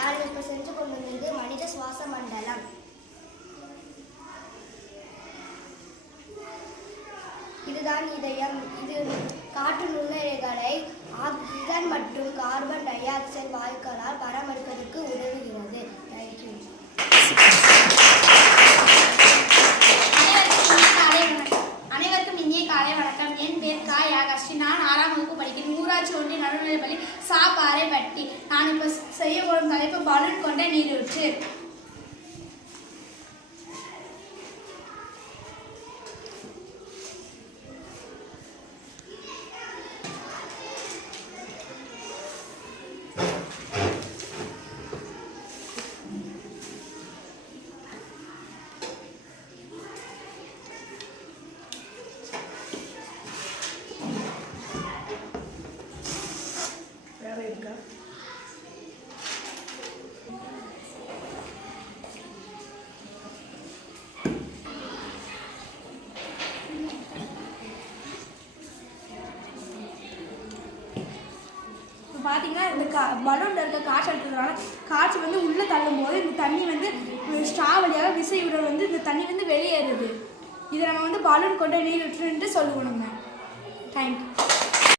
நான் இப்போ சென்று கொண்டிருந்தது மனித சுவாச மண்டலம். இதுதான் இதயம். இது காற்று நுண்ணுயிரிகளை ஆக்சிஜன் மற்றும் கார்பன் டை ஆக்சைடு வாயுக்களால் பராமரிப்பதற்கு உதவுகிறது. தேங்க்யூ. அனைவருக்கும் இனிய காலை வணக்கம். என் பேர் கா யாகாஸ்ரீ. நான் 6ஆம் வகுப்பு படிக்கிறேன். ஊராட்சி ஒன்றிய நடுநிலைப்பள்ளி சாப்பாறைப்பட்டி. நான் இப்போ செய்ய போகும் தலைப்பு பலூன் கொண்ட நீரூற்று. பார்த்தீங்கன்னா இந்த பலூனில் இருக்க காற்று எடுத்ததுனால காற்று வந்து உள்ளே தள்ளும் போது இந்த தண்ணி வந்து ஸ்ட்ரா வழியாக விசையுடன் வந்து இந்த தண்ணி வந்து வெளியேறுது. இதை நம்ம வந்து பலூன் கொண்ட நீரூற்று என்று சொல்லுவோம் நம்ம. தேங்க்யூ.